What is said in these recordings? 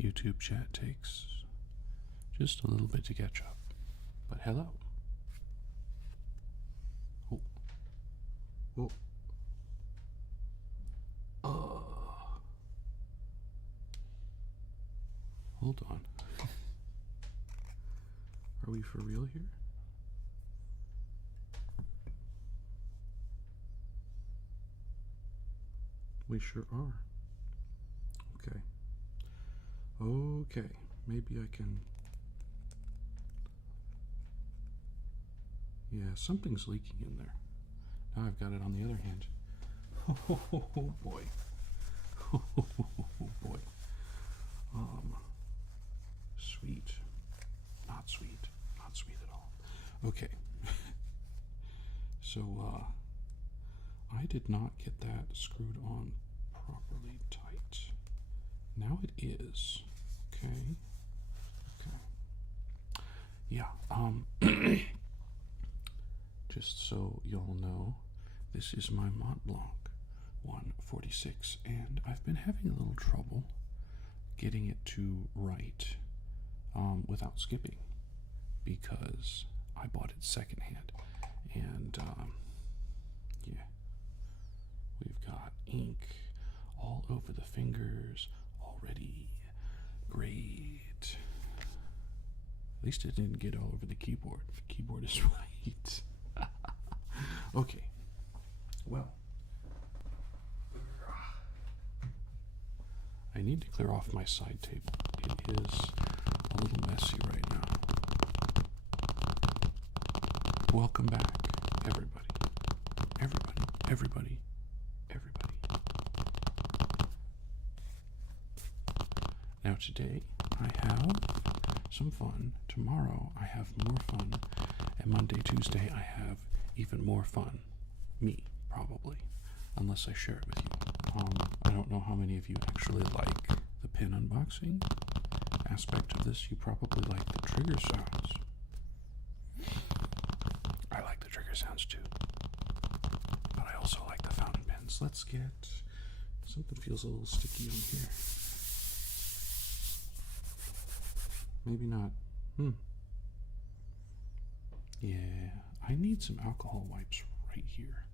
YouTube chat takes just a little bit to catch up. But hello. Oh. Oh. Hold on. Are we for real here? We sure are. Okay. Okay. Maybe I can... Yeah, something's leaking in there. Now I've got it on the other hand. Oh boy. Oh boy. Sweet. Not sweet. Not sweet at all. Okay. So, I did not get that screwed on properly tight. Now it is. Okay. Okay. Yeah, just so y'all know, this is my Mont Blanc 146, and I've been having a little trouble getting it to write without skipping, because I bought it secondhand, and yeah, we've got ink all over the fingers already. Great. At least it didn't get all over the keyboard. The keyboard is right. Okay. Well, I need to clear off my side table. It is a little messy right now. Welcome back, everybody. Everybody. Everybody. Everybody. Now today, I have some fun. Tomorrow, I have more fun. And Monday, Tuesday, I have even more fun. Me, probably. Unless I share it with you. I don't know how many of you actually like the pin unboxing aspect of this. You probably like the trigger sounds. I like the trigger sounds too. But I also like the fountain pens. Let's get... Something feels a little sticky on here. Maybe not. Yeah, I need some alcohol wipes right here.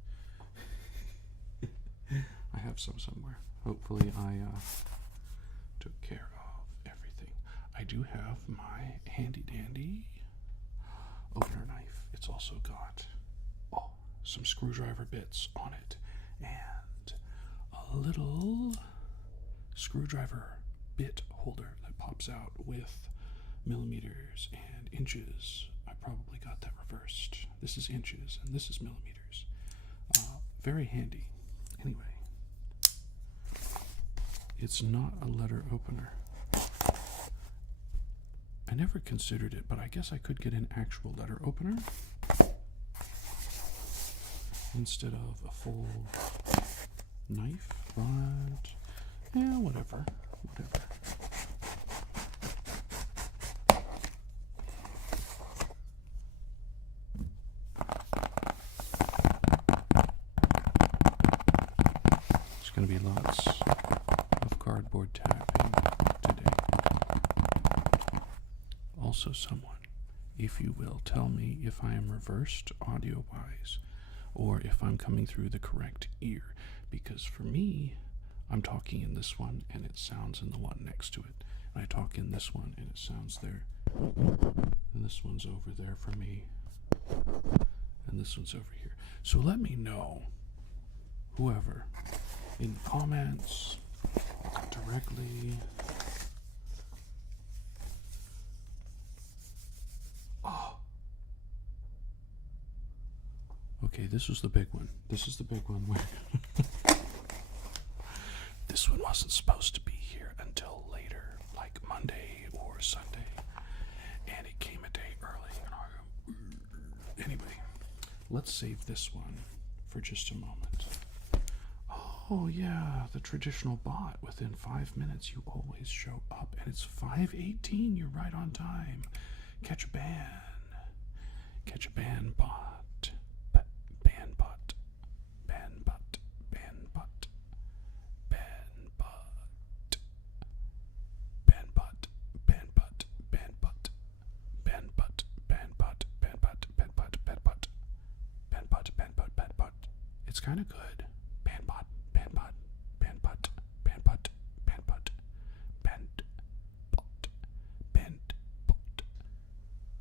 I have some somewhere. Hopefully I took care of everything. I do have my handy dandy opener knife. It's also got some screwdriver bits on it and a little screwdriver bit holder that pops out with millimeters and inches. I probably got that reversed. This is inches and this is millimeters. Very handy. Anyway, it's not a letter opener. I never considered it, but I guess I could get an actual letter opener instead of a full knife, but yeah, whatever. There's going to be lots of cardboard tapping today. Also, someone, if you will, tell me if I am reversed audio-wise or if I'm coming through the correct ear. Because for me, I'm talking in this one and it sounds in the one next to it. And I talk in this one and it sounds there. And this one's over there for me. And this one's over here. So let me know, whoever, in the comments, directly. Okay, this was the big one. This is the big one where this one wasn't supposed to be here until later, like Monday or Sunday, and it came a day early. Anyway, let's save this one for just a moment. Oh yeah, the traditional bot. Within 5 minutes, you always show up, and it's 5:18. You're right on time. Catch a ban. Catch a ban bot. kind of good. Panpot, panpot, panpot, panpot, panpot, panpot, panpot,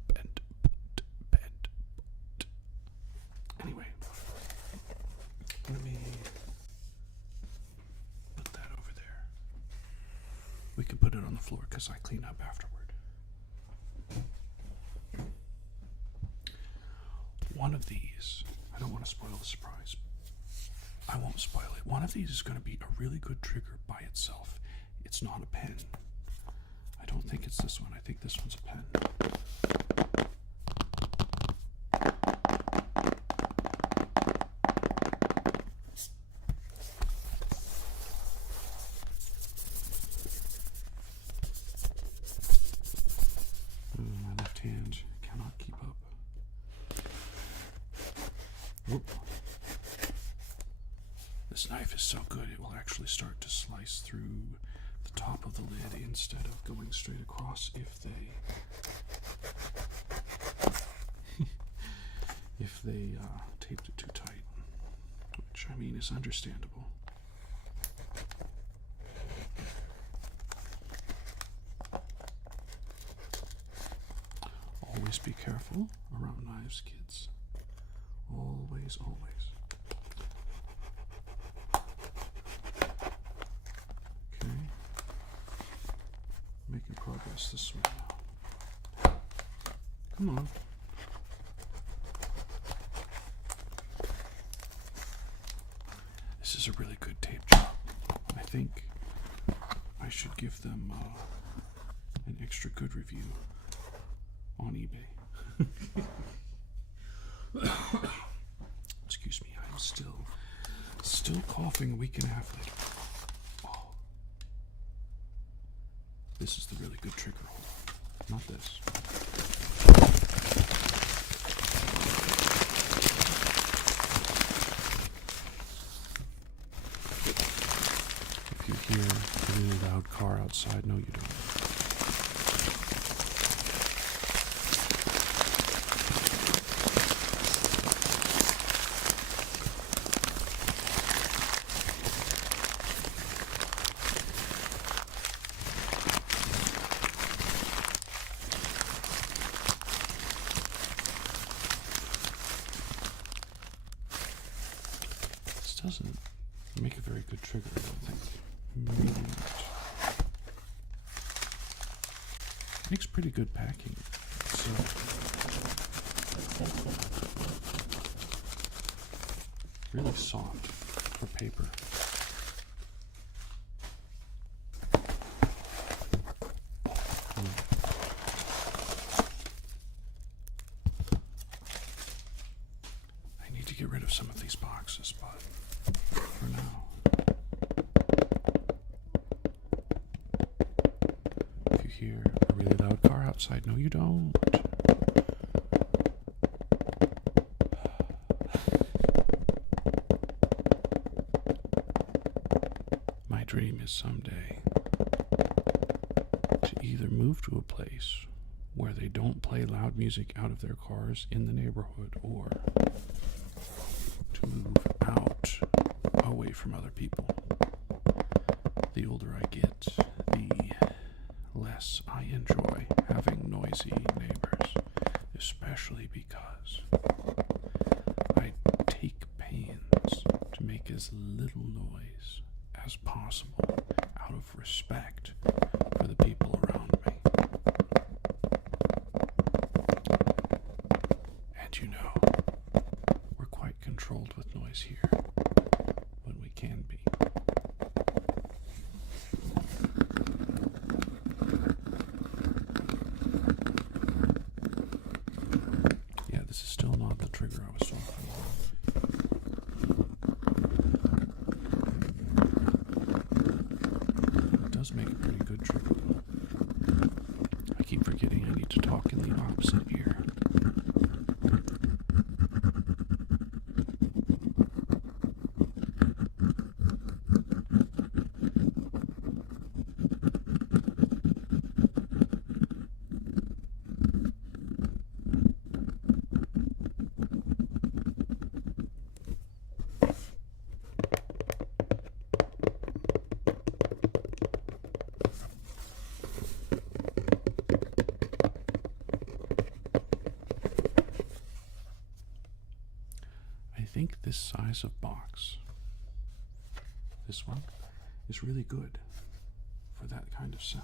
panpot, panpot. Anyway, let me put that over there. We can put it on the floor because I clean up afterward. One of these, I don't want to spoil the surprise. I won't spoil it. One of these is going to be a really good trigger by itself. It's not a pen. I don't think it's this one. I think this one's a pen. My left hand cannot keep up. Whoop. This knife is so good it will actually start to slice through the top of the lid instead of going straight across if they taped it too tight, which I mean is understandable. Always be careful around knives, kids. Always, always. Okay. Making progress this way now. Come on. This is a really good tape job. I think I should give them an extra good review on eBay. Excuse me, I'm still coughing a week and a half later. Oh. This is the really good trigger. Hold on. Not this. If you hear a really loud car outside, no you don't. Doesn't make a very good trigger, I don't think. Maybe not. Makes pretty good packing. So really soft for paper. I need to get rid of some of these boxes, but for now. If you hear a really loud car outside, no you don't. My dream is someday to either move to a place where they don't play loud music out of their cars in the neighborhood, or to move out away from other people. The older I get, the less I enjoy having noisy neighbors, especially because I take pains to make as little noise as possible out of respect for the people around me. And you know, we're quite controlled with noise here when we can be. Yeah, this is still not the trigger I was talking about. It does make a pretty good trigger. I keep forgetting I need to talk in the opposite ear. think this size of box, this one, is really good for that kind of sound.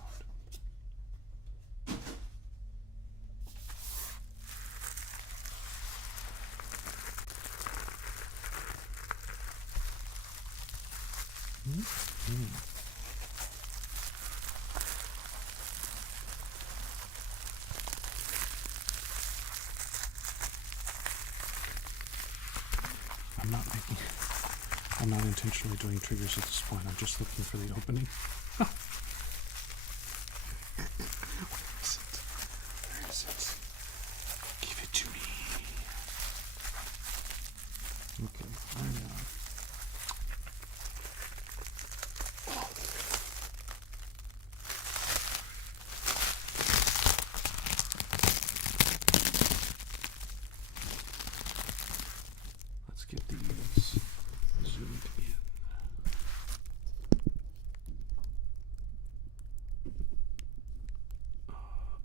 I'm not intentionally doing triggers at this point. I'm just looking for the opening. Where is it? Where is it? Give it to me. Okay, let's get these zoomed in.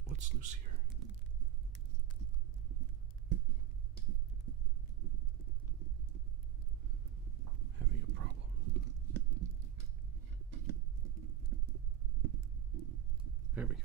What's loose here? Having a problem. There we go.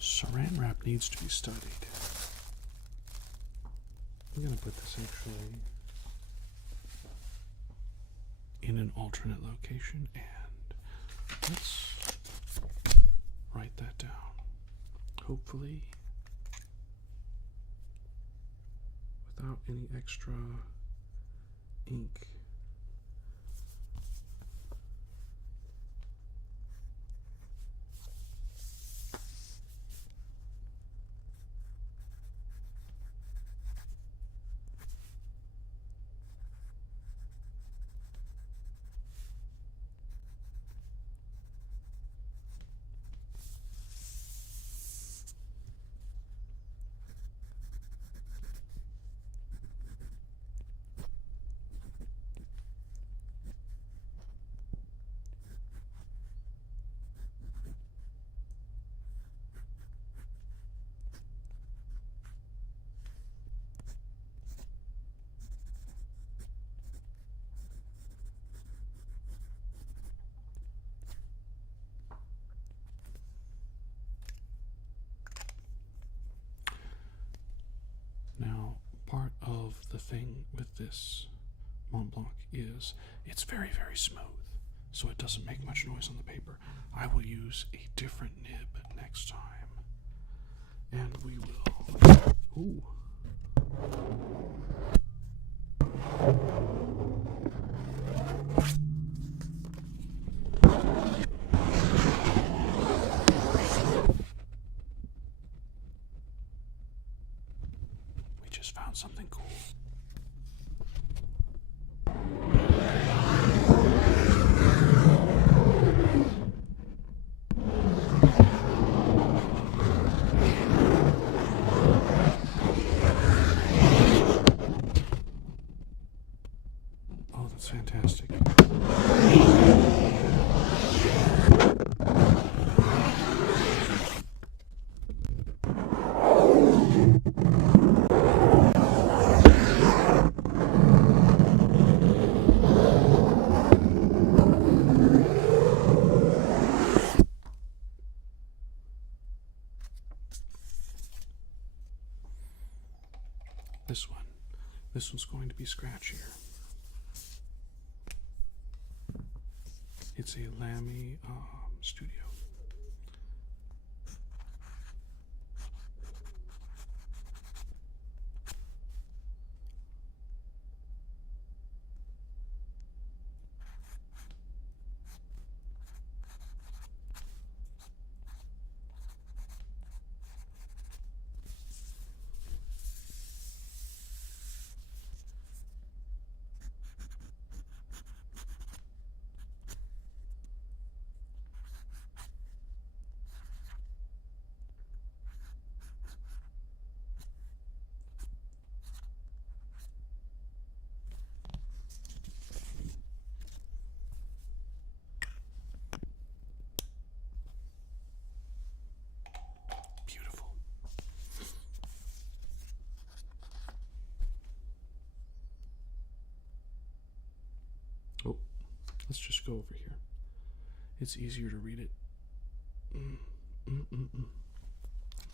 Saran wrap needs to be studied. I'm going to put this actually in an alternate location, and let's write that down. Hopefully, without any extra ink. Now, part of the thing with this Mont Blanc is it's very, very smooth, so it doesn't make much noise on the paper. I will use a different nib next time, and we will... Ooh. This one's going to be scratchier. It's a Lamy Studio. Beautiful. Oh, let's just go over here. It's easier to read it.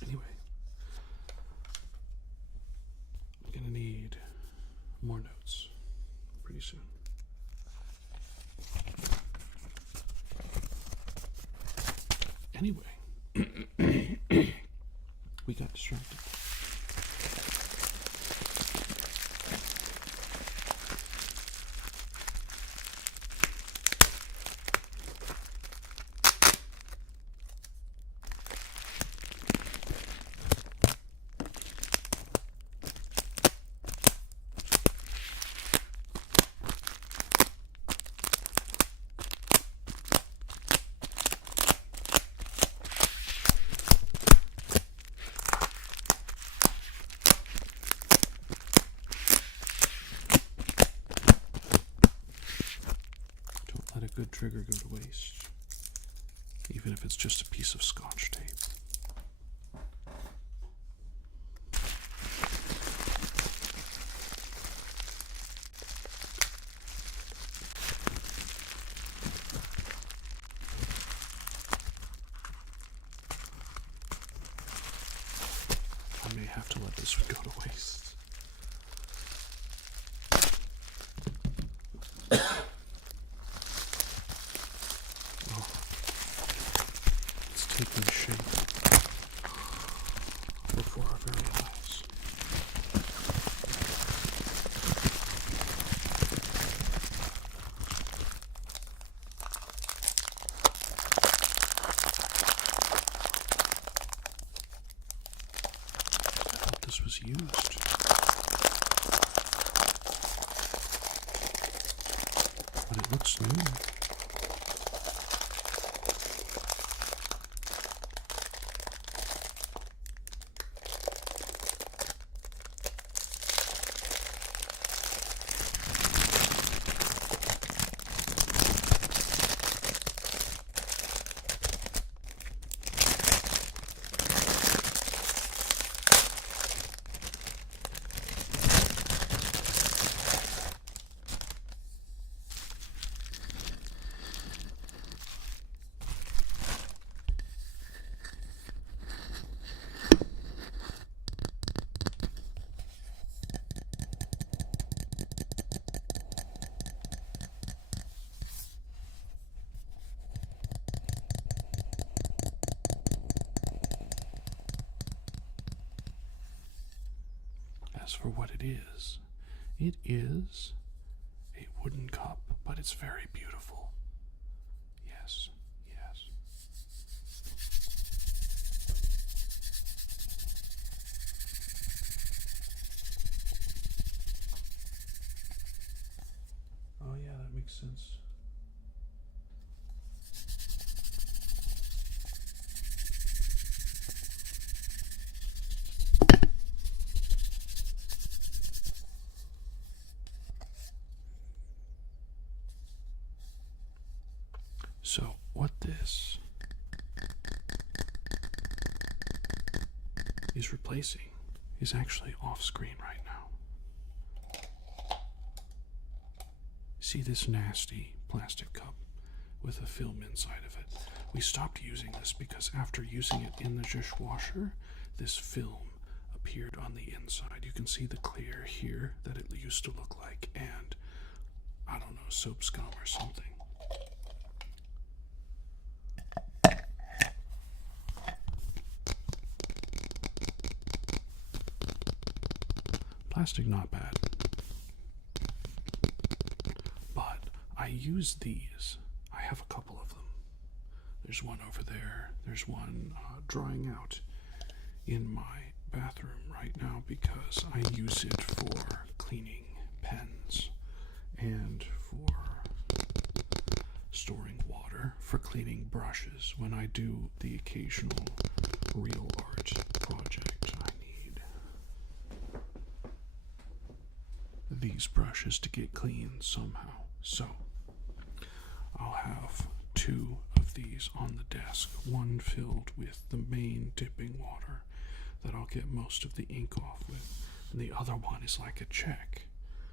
Anyway, I'm gonna need more notes pretty soon. Anyway, we got distracted. Let a good trigger go to waste, even if it's just a piece of Scotch tape. I may have to let this one go to waste. Taking shape before our very eyes. I thought this was used. But it looks new. As for what it is a wooden cup, but it's very beautiful. Yes, yes. Oh yeah, that makes sense. So what this is replacing is actually off screen right now. See this nasty plastic cup with a film inside of it? We stopped using this because after using it in the dishwasher, this film appeared on the inside. You can see the clear here that it used to look like, and I don't know, soap scum or something. Plastic not bad, but I use these. I have a couple of them. There's one over there. There's one drying out in my bathroom right now because I use it for cleaning pens and for storing water, for cleaning brushes. When I do the occasional real art project, I need these brushes to get clean somehow. So I'll have two of these on the desk, one filled with the main dipping water that I'll get most of the ink off with, and the other one is like a check,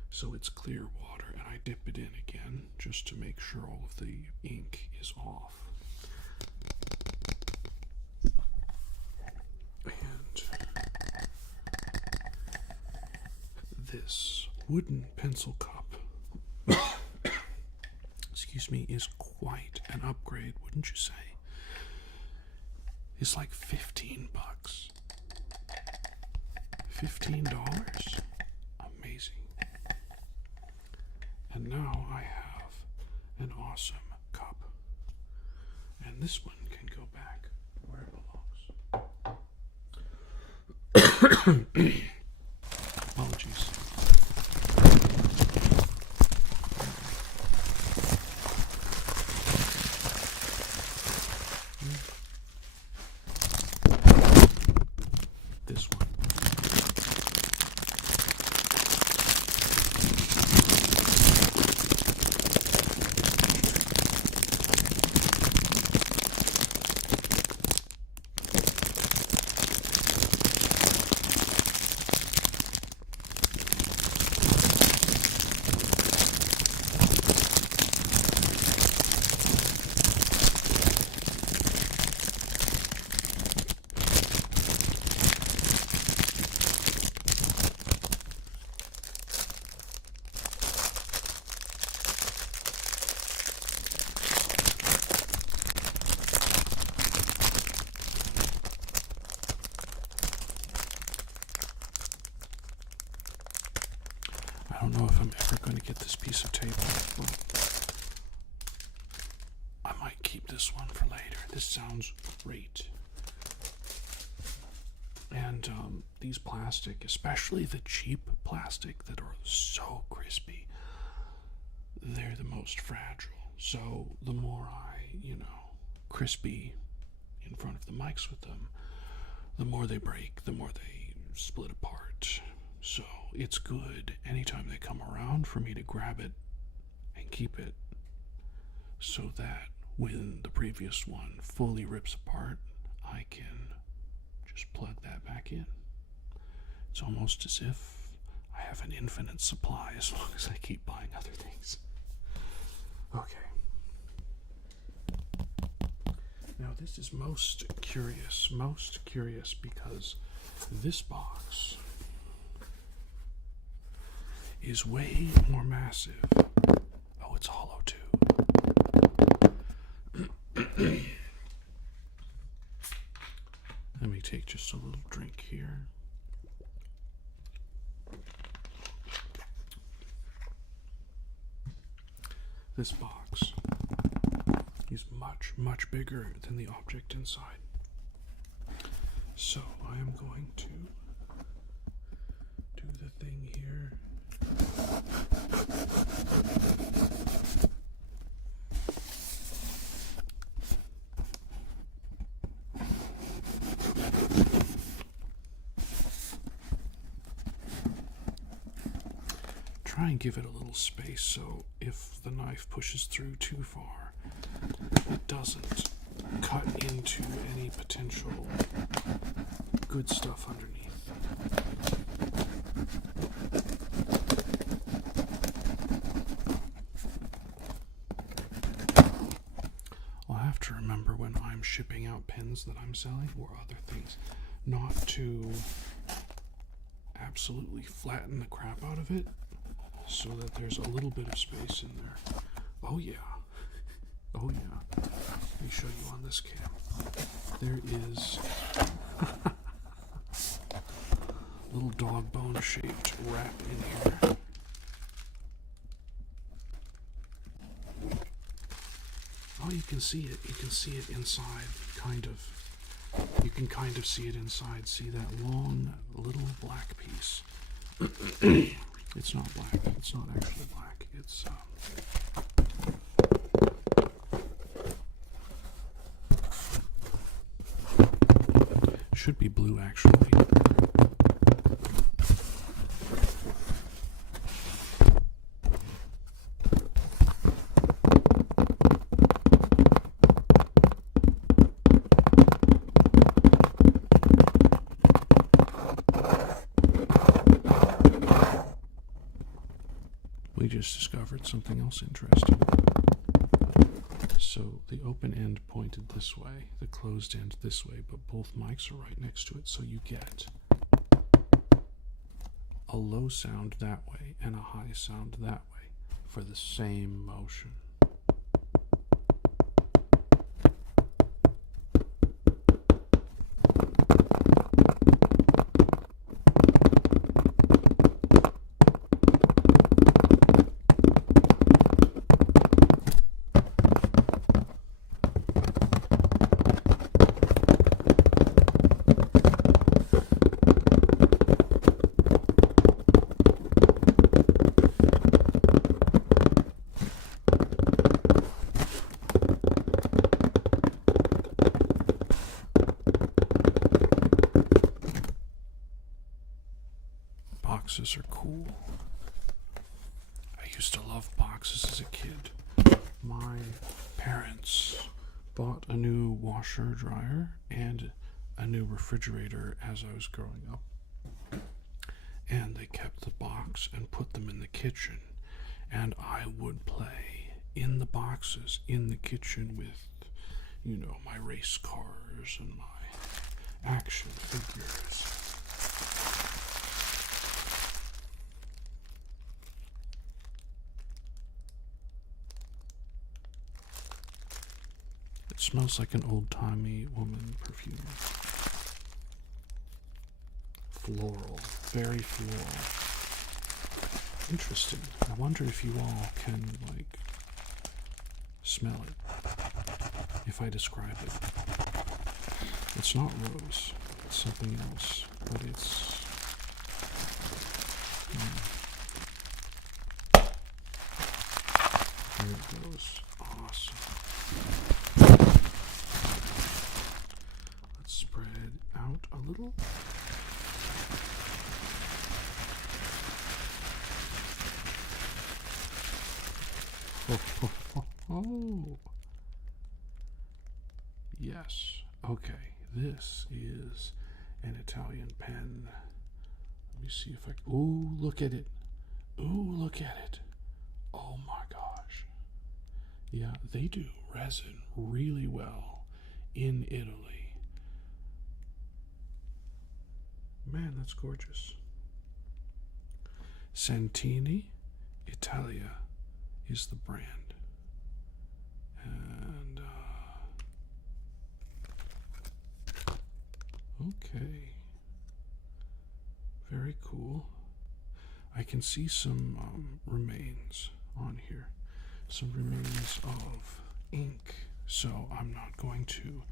so it's clear water, and I dip it in again just to make sure all of the ink is off. And this wooden pencil cup excuse me, is quite an upgrade, wouldn't you say? It's like $15. $15? Amazing. And now I have an awesome cup. And this one can go back where it belongs. Apologies. This one. I don't know if I'm ever going to get this piece of tape off. Well, I might keep this one for later. This sounds great. And these plastic, especially the cheap plastic that are so crispy, they're the most fragile. So the more I, crispy in front of the mics with them, the more they break, the more they split apart. So it's good anytime they come around for me to grab it and keep it so that when the previous one fully rips apart, I can just plug that back in. It's almost as if I have an infinite supply as long as I keep buying other things. Okay. Now this is most curious because this box is way more massive. Oh, it's hollow too. Let me take just a little drink here. This box is much, much bigger than the object inside. So I am going to do the thing here. Try and give it a little space so if the knife pushes through too far, doesn't cut into any potential good stuff underneath. I'll have to remember when I'm shipping out pens that I'm selling or other things not to absolutely flatten the crap out of it so that there's a little bit of space in there. Oh yeah. Oh yeah. Let me show you on this cam. There is little dog bone shaped wrap in here. Oh, you can see it. You can see it inside, kind of. You can kind of see it inside. See that long little black piece? It's not black. It's not actually black. It's should be blue actually. We just discovered something else interesting. So the open end pointed this way, the closed end this way, but both mics are right next to it, so you get a low sound that way and a high sound that way for the same motion. Boxes are cool. I used to love boxes as a kid. My parents bought a new washer dryer and a new refrigerator as I was growing up. And they kept the box and put them in the kitchen. And I would play in the boxes in the kitchen with, you know, my race cars and my action figures. It smells like an old-timey woman perfume. Floral, very floral. Interesting. I wonder if you all can, like, smell it. If I describe it. It's not rose. It's something else. But it's... There it goes. Awesome. Let's spread out a little. Oh. Yes. Okay. This is an Italian pen. Let me see if I... Ooh, look at it. Ooh, look at it. Oh my gosh. Yeah, they do resin really well in Italy. Man, that's gorgeous. Santini Italia is the brand. And, okay. Very cool. I can see some remains on here. Some remains of ink. So I'm not going to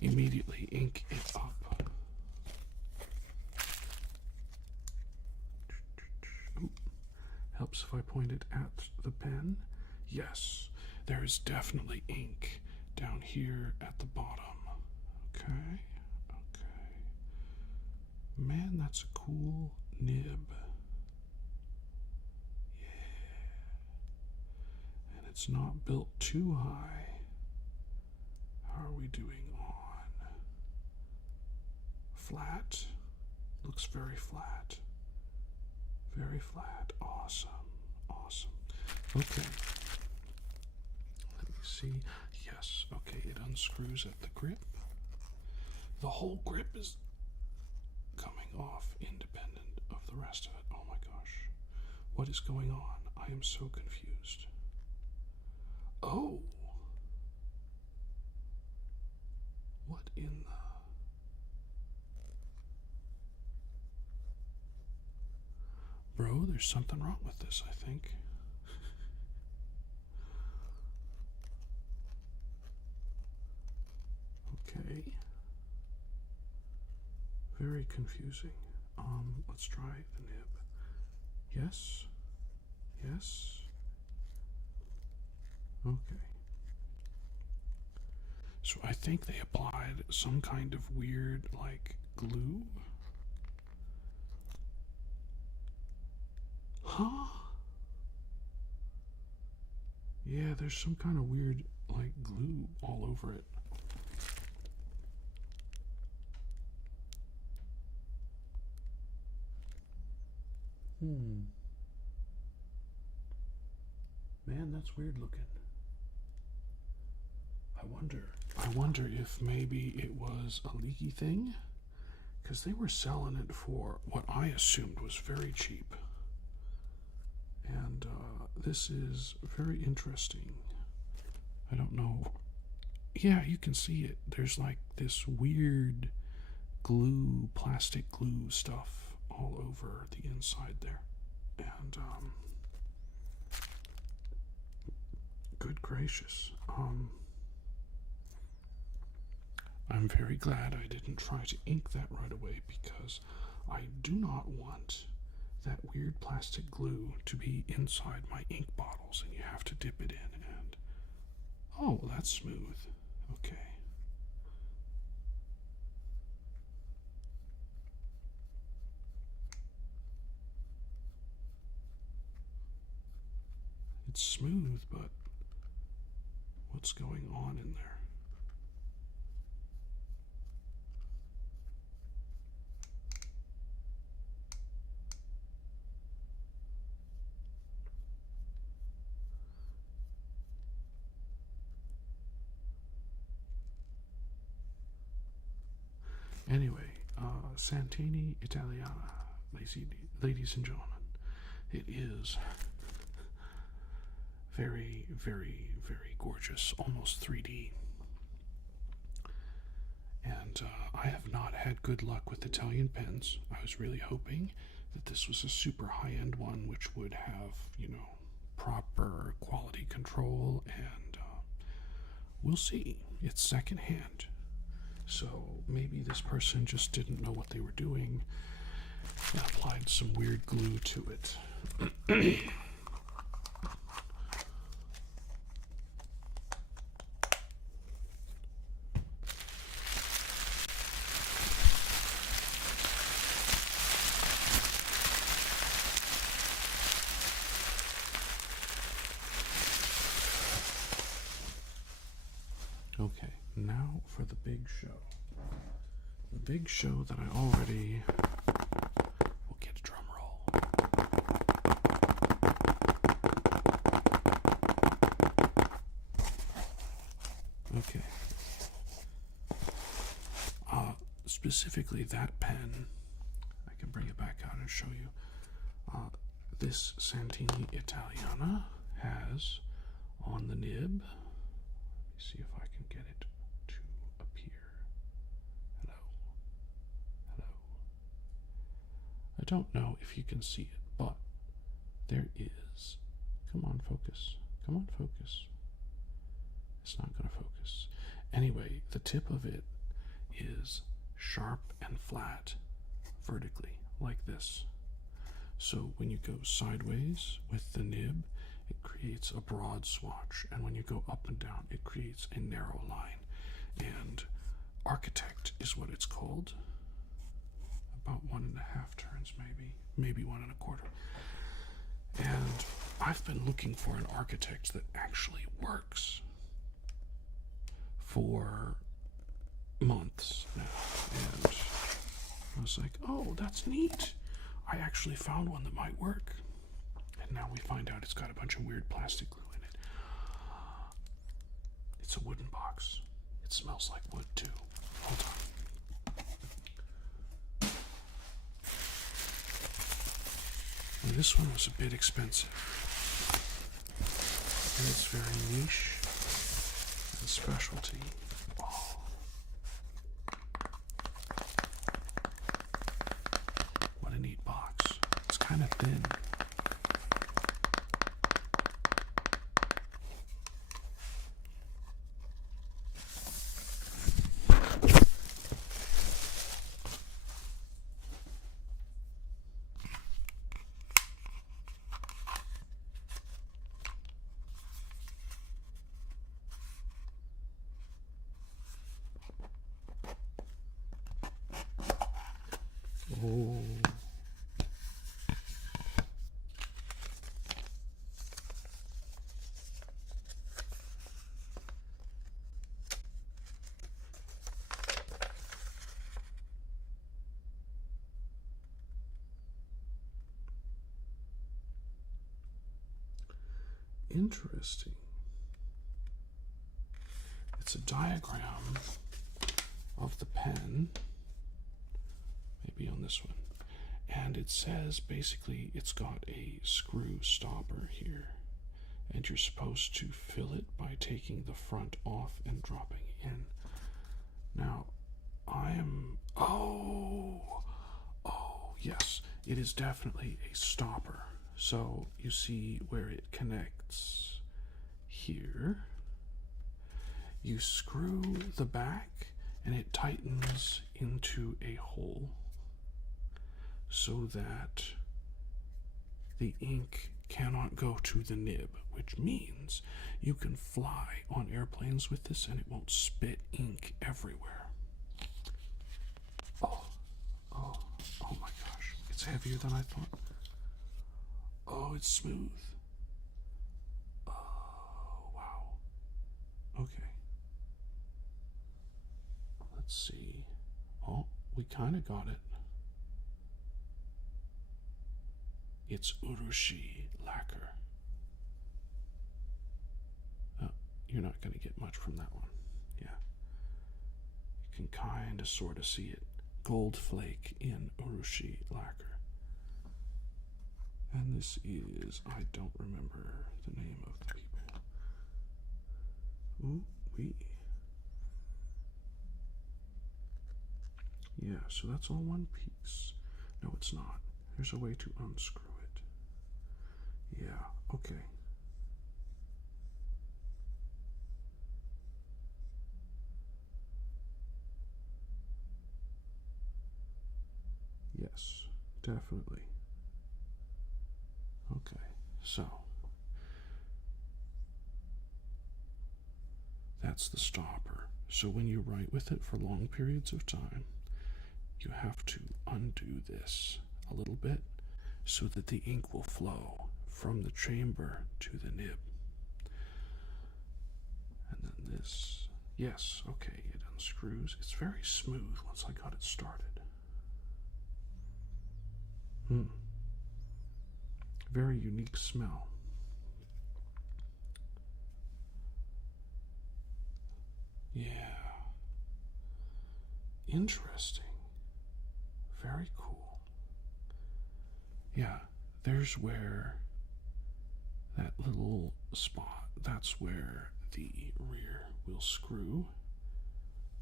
immediately ink it up. Ooh. Helps if I point it at the pen. Yes, there is definitely ink down here at the bottom. Okay, okay. Man, that's a cool nib. Yeah. And it's not built too high. we doing on flat? Looks very flat. Very flat. Awesome. Awesome. Okay. Let me see. Yes. Okay, it unscrews at the grip. The whole grip is coming off independent of the rest of it. Oh my gosh. What is going on? I am so confused. Oh. What in the... Bro, there's something wrong with this, I think. Okay. Very confusing. Let's try the nib. Yes. Yes. Okay. So I think they applied some kind of weird, like, glue. Huh? Yeah, there's some kind of weird, like, glue all over it. Man, that's weird looking. I wonder if maybe it was a leaky thing? Because they were selling it for what I assumed was very cheap. And this is very interesting. I don't know. Yeah, you can see it. There's like this weird glue, plastic glue stuff all over the inside there. And, good gracious. I'm very glad I didn't try to ink that right away because I do not want that weird plastic glue to be inside my ink bottles and you have to dip it in and... Oh, that's smooth. Okay. It's smooth, but what's going on in there? Anyway, Santini Italiana, ladies and gentlemen, it is very, very, very gorgeous, almost 3D. And I have not had good luck with Italian pens. I was really hoping that this was a super high-end one, which would have, you know, proper quality control, and we'll see. It's secondhand. So maybe this person just didn't know what they were doing and applied some weird glue to it. Okay, now for the big show. The big show that I already... We'll get a drum roll. Okay. Specifically that pen, I can bring it back out and show you. This Santini Italiana has on the nib... See if I can get it to appear. Hello. Hello. I don't know if you can see it, but there is... Come on, focus. Come on, focus. It's not going to focus. Anyway, the tip of it is sharp and flat vertically, like this. So when you go sideways with the nib, it creates a broad swatch, and when you go up and down, it creates a narrow line. And Architect is what it's called. About 1.5 turns, maybe 1.25. And I've been looking for an Architect that actually works for months now, and I was like, oh, that's neat. I actually found one that might work. And now we find out it's got a bunch of weird plastic glue in it. It's a wooden box. It smells like wood, too. Hold on. And this one was a bit expensive. And it's very niche and specialty. Oh. What a neat box. It's kind of thin. Oh. Interesting. It's a diagram of the pen, maybe on this one, and it says basically it's got a screw stopper here, and you're supposed to fill it by taking the front off and dropping in. Now, yes, it is definitely a stopper. So you see where it connects here. You screw the back and it tightens into a hole so that the ink cannot go to the nib, which means you can fly on airplanes with this and it won't spit ink everywhere. Oh my gosh, it's heavier than I thought. Oh, it's smooth. Oh, wow. Okay. Let's see. Oh, we kind of got it. It's Urushi lacquer. Oh, you're not going to get much from that one. Yeah. You can kind of sort of see it. Gold flake in Urushi lacquer. And this is, I don't remember the name of the people. Ooh, wee. Yeah, so that's all one piece. No, it's not. There's a way to unscrew it. Yeah, okay. Yes, definitely. Okay, so that's the stopper. So when you write with it for long periods of time, you have to undo this a little bit so that the ink will flow from the chamber to the nib. And then this, yes, okay, it unscrews. It's very smooth once I got it started. Very unique smell. Yeah. Interesting. Very cool. Yeah, there's where that little spot, that's where the rear will screw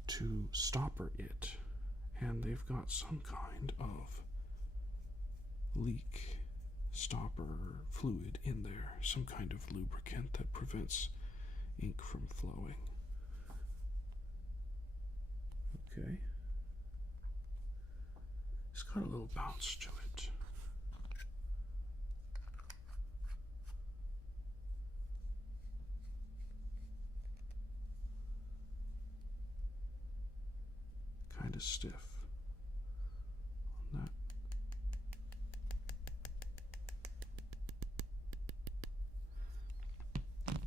to stopper it. And they've got some kind of leak stopper fluid in there, some kind of lubricant that prevents ink from flowing. Okay. It's got a little bounce to it. Kind of stiff on that.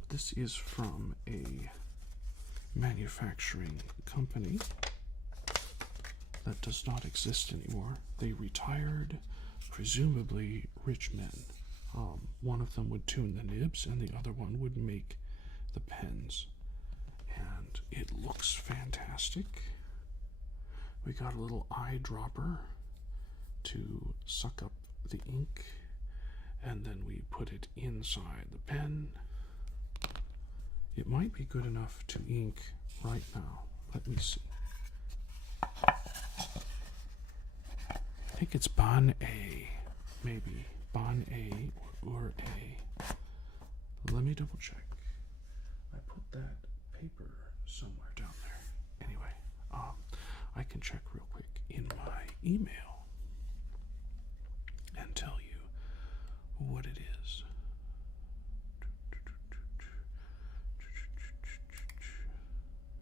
This is from a manufacturing company that does not exist anymore. They retired, presumably rich men. One of them would tune the nibs, and the other one would make the pens. And it looks fantastic. We got a little eyedropper to suck up the ink, and then we put it inside the pen. It might be good enough to ink right now. Let me see. I think it's Bon A, maybe. Bon A or A. Let me double check. I put that paper somewhere down there. Anyway, I can check real quick in my email and tell you what it is.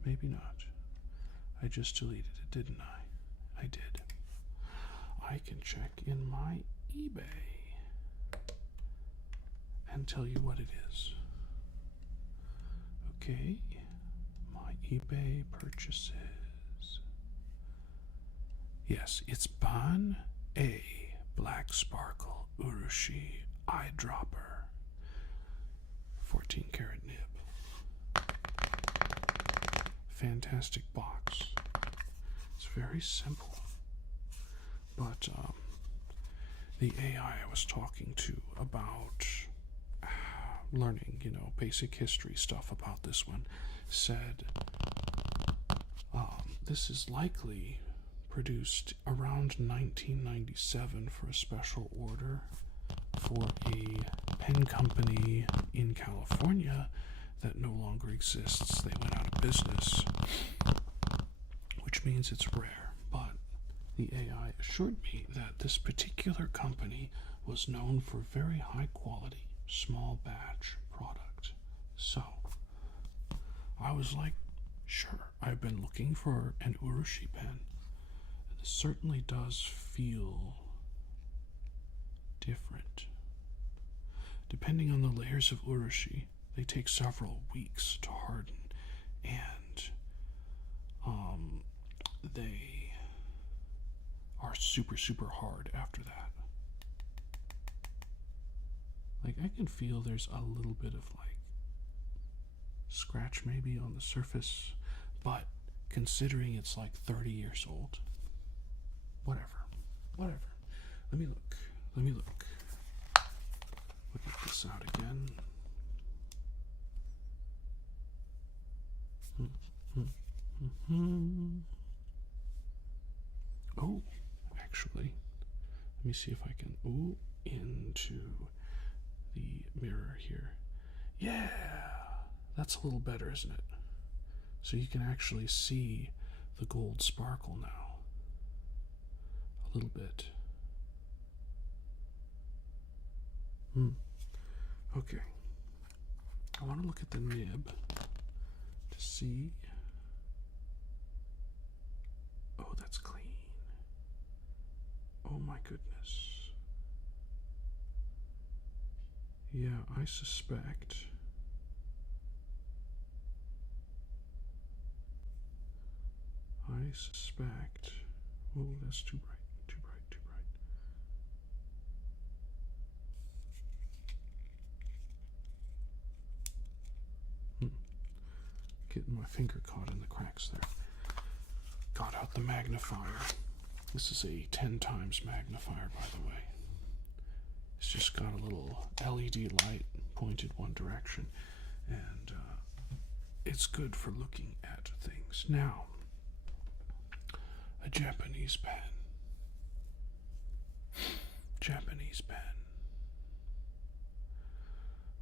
Maybe not. I just deleted it, didn't I? I did. I can check in my eBay and tell you what it is. Okay, my eBay purchases. Yes, it's Bon A Black Sparkle Urushi Eyedropper. 14 karat nib. Fantastic box. It's very simple. But the AI I was talking to about learning, basic history stuff about this one said this is likely produced around 1997 for a special order for a pen company in California that no longer exists. They went out of business, which means it's rare. But the AI assured me that this particular company was known for very high quality, small batch product. So I was like, sure, I've been looking for an Urushi pen. This certainly does feel different. Depending on the layers of Urushi, they take several weeks to harden, and they are super, super hard after that. Like, I can feel there's a little bit of scratch maybe on the surface, but considering it's 30 years old, whatever. Let me look. Look at this out again. Oh, actually, let me see if I can into the mirror here. Yeah, that's a little better, isn't it? So you can actually see the gold sparkle now. A little bit. Okay. I want to look at the nib to see. Oh, that's clean. Oh my goodness. Yeah, I suspect. Oh, that's too bright. Getting my finger caught in the cracks there. Got out the magnifier. This is a 10 times magnifier, by the way. It's just got a little LED light pointed one direction, and it's good for looking at things. Now, a Japanese pen.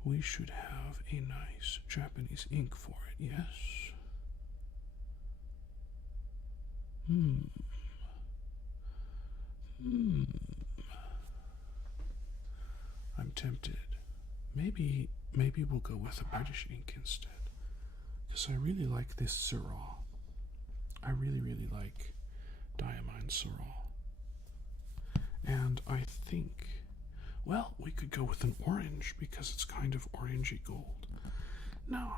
We should have a nice Japanese ink for it, yes? I'm tempted. Maybe we'll go with a British ink instead. Because I really like this Syrah. I really like Diamine Syrah. And I think, well, we could go with an orange because it's kind of orangey gold. No,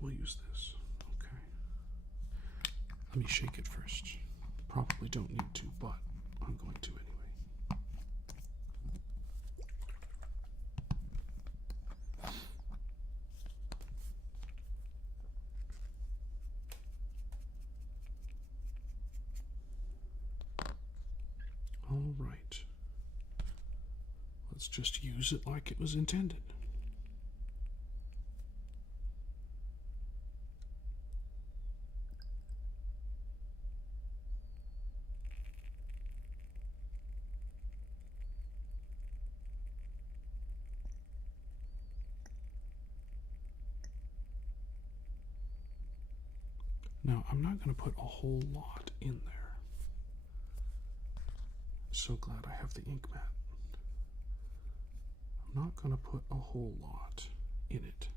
we'll use this. Okay. Let me shake it first. Probably don't need to, but I'm going to anyway. All right. Let's just use it like it was intended. Now, I'm not going to put a whole lot in there. So glad I have the ink mat. I'm not going to put a whole lot in it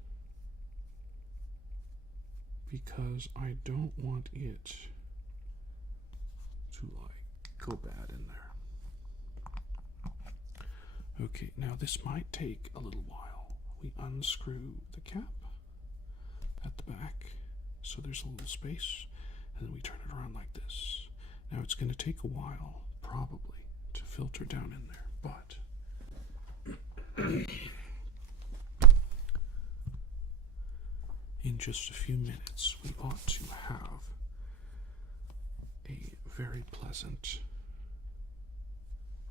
because I don't want it to go bad in there. Okay, now this might take a little while. We unscrew the cap at the back so there's a little space, and then we turn it around like this. Now it's going to take a while probably to filter down in there, but in just a few minutes we ought to have a very pleasant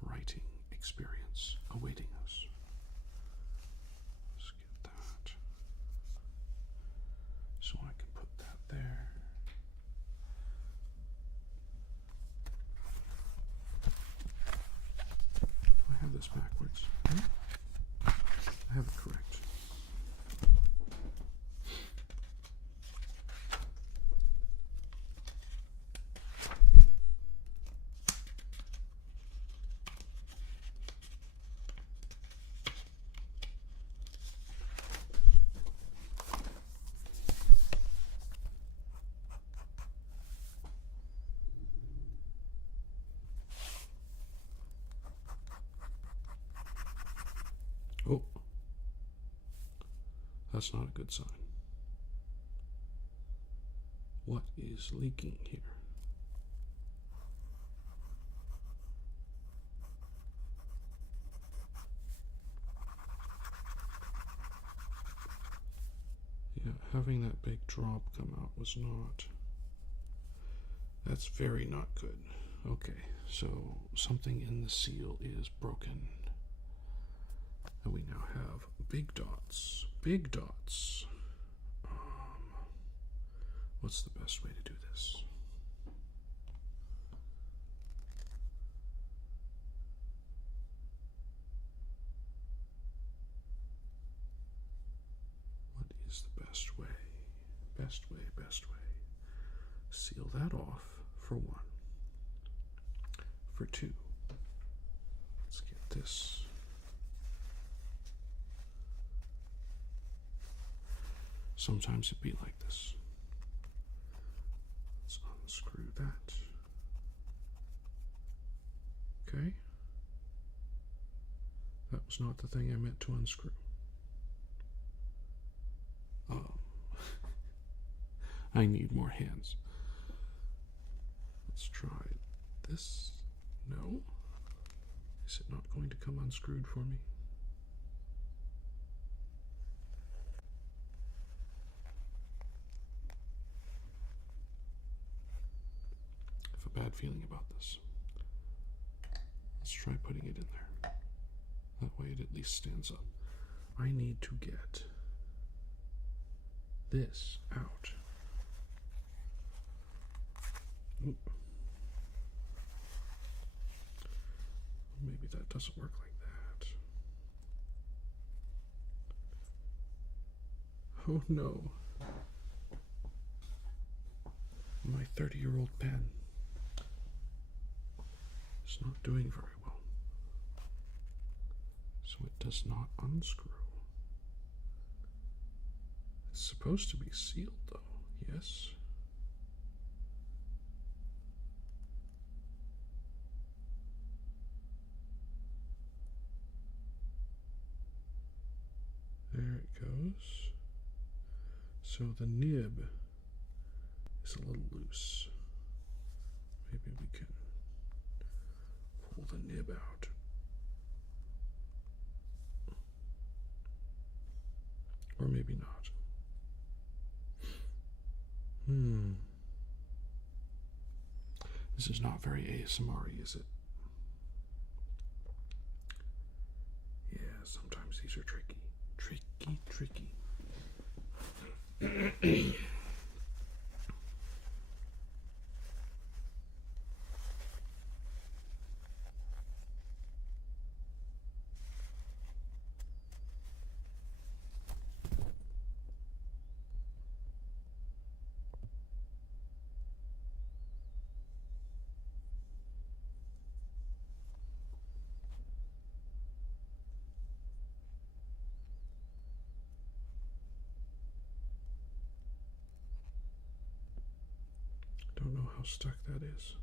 writing experience awaiting us. Let's get that so I can put that there. I have this backwards. I have it correct. Oh, that's not a good sign. What is leaking here? Yeah, having that big drop come out was not. That's very not good. Okay, so something in the seal is broken. And we now have big dots. Big dots. What's the best way to do this? What is the best way? Best way, best way. Seal that off for one. For two. Let's get this. Sometimes it'd be like this. Let's unscrew that. Okay. That was not the thing I meant to unscrew. I need more hands. Let's try this. No. Is it not going to come unscrewed for me? Bad feeling about this. Let's try putting it in there. That way it at least stands up. I need to get this out. Oop. Maybe that doesn't work like that. Oh no. My 30-year-old pen. It's not doing very well. So it does not unscrew. It's supposed to be sealed though, yes? There it goes. So the nib is a little loose. Maybe we can pull the nib out. Or maybe not. This is not very ASMR-y, is it? Yeah, sometimes these are tricky. Tricky. Don't know how stuck that is.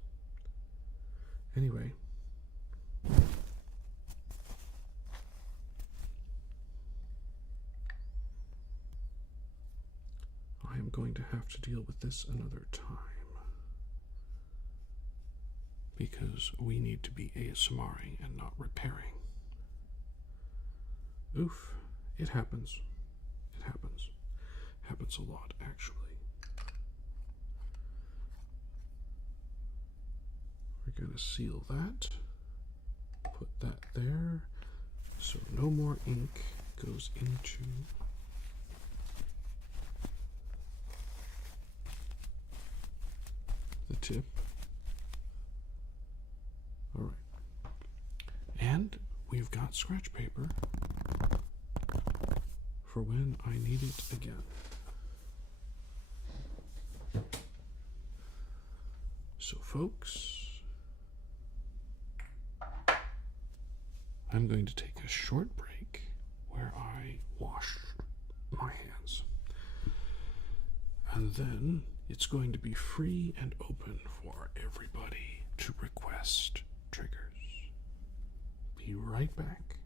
Anyway. I am going to have to deal with this another time. Because we need to be ASMRing and not repairing. Oof. It happens. It happens. Happens a lot, actually. We're going to seal that. Put that there. So no more ink goes into the tip. All right. And we've got scratch paper for when I need it again. So folks, I'm going to take a short break where I wash my hands. And then it's going to be free and open for everybody to request triggers. Be right back.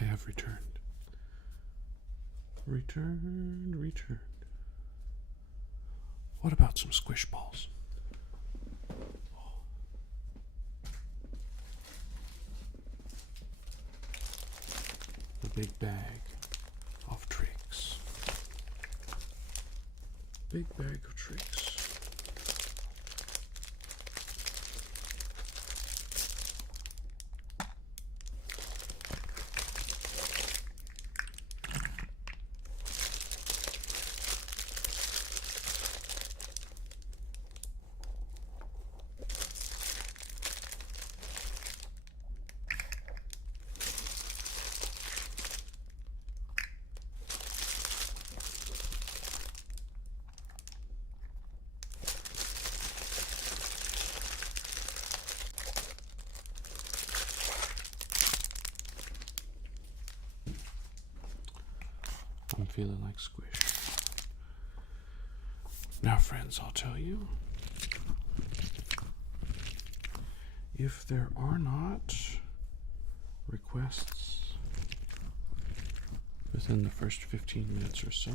I have returned. Returned. What about some squish balls? The big bag of tricks. Big bag of tricks. I'm feeling like squish. Now, friends, I'll tell you, if there are not requests within the first 15 minutes or so,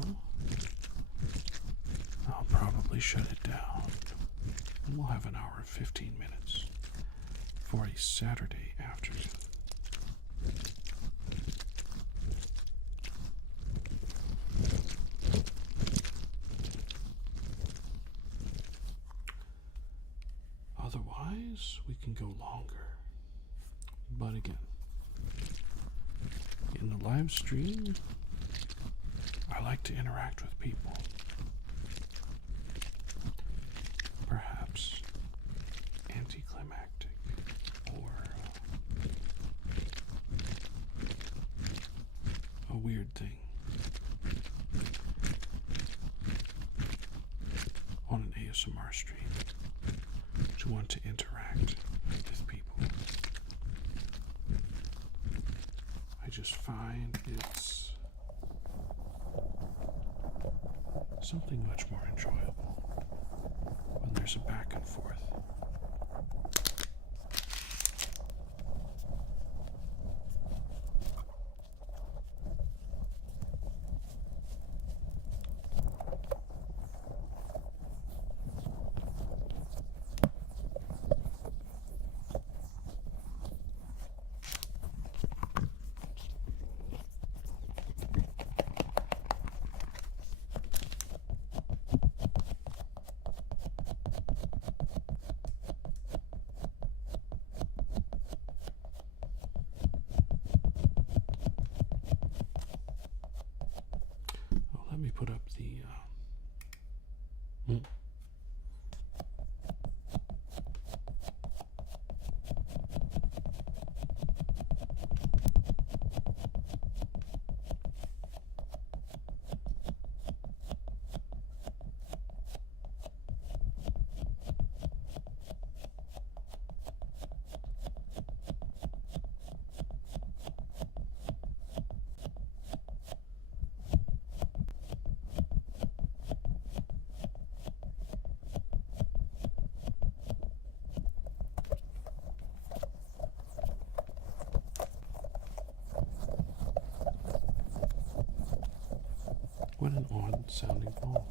I'll probably shut it down. And we'll have an hour and 15 minutes for a Saturday afternoon. Otherwise, we can go longer. But again, in the live stream, I like to interact with people. Perhaps anticlimactic or a weird thing on an ASMR stream. To want to interact with people. I just find it's something much more enjoyable when there's a back and forth. Let me put up the what an odd sounding ball.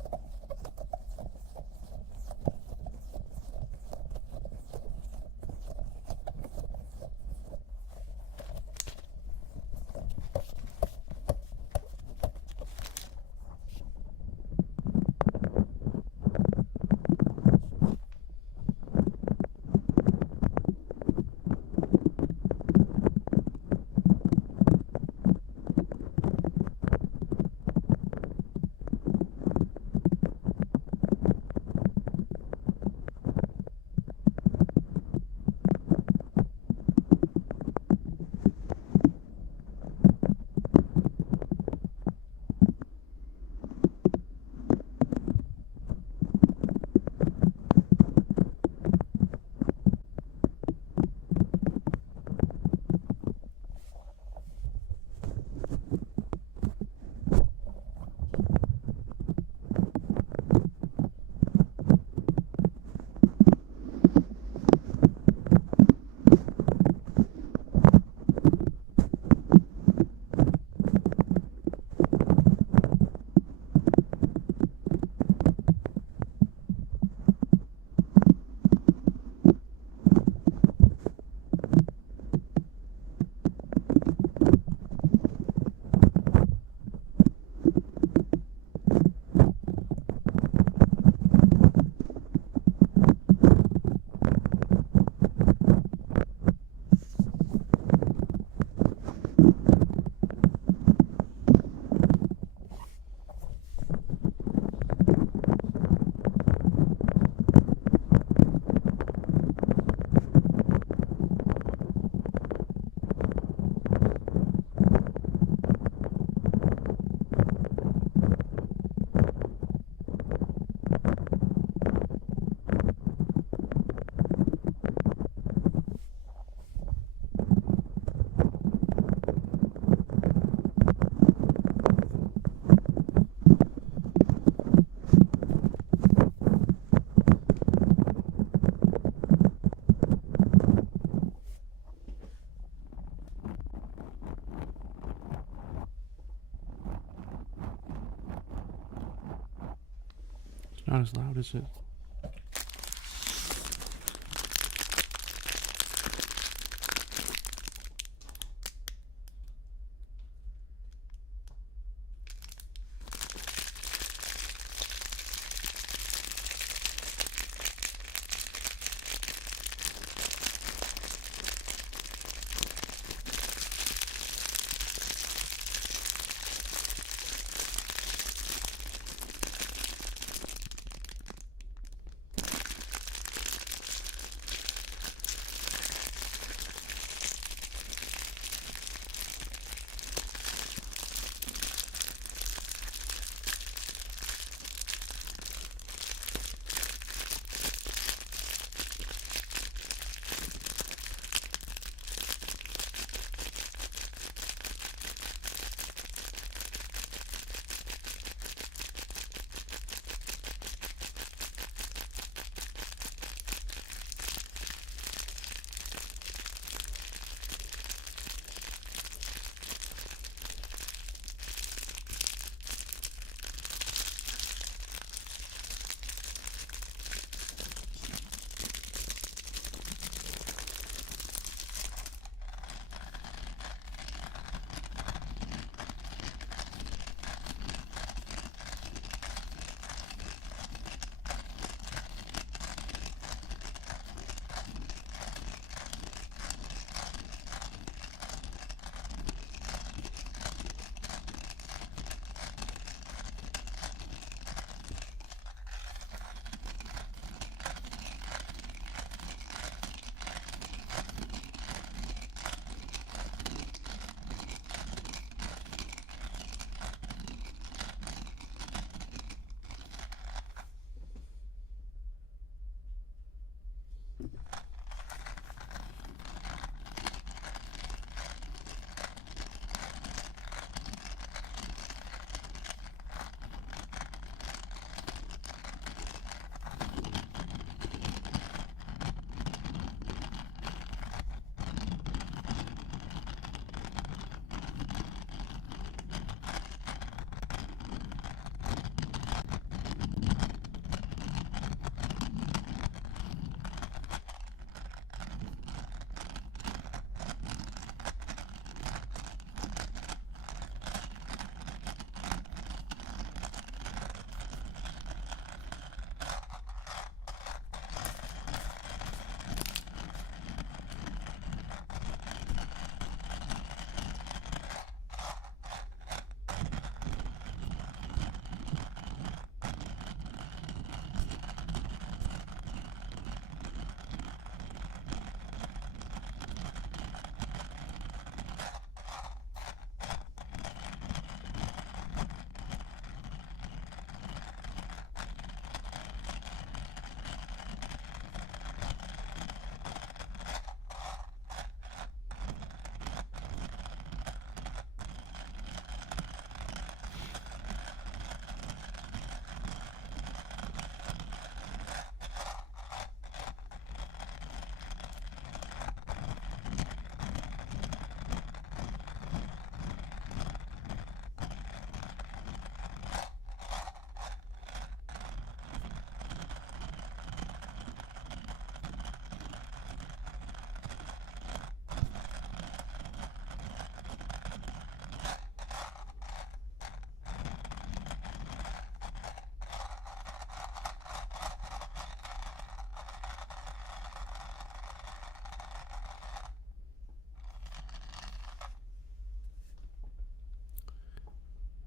Not as loud, is it?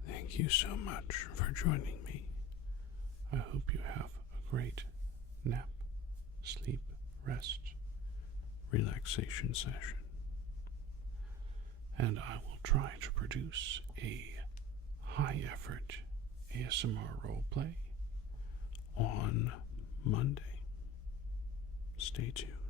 Thank you so much for joining me. I hope you have a great nap, sleep, rest, relaxation session. And I will try to produce a high effort ASMR roleplay on Monday. Stay tuned.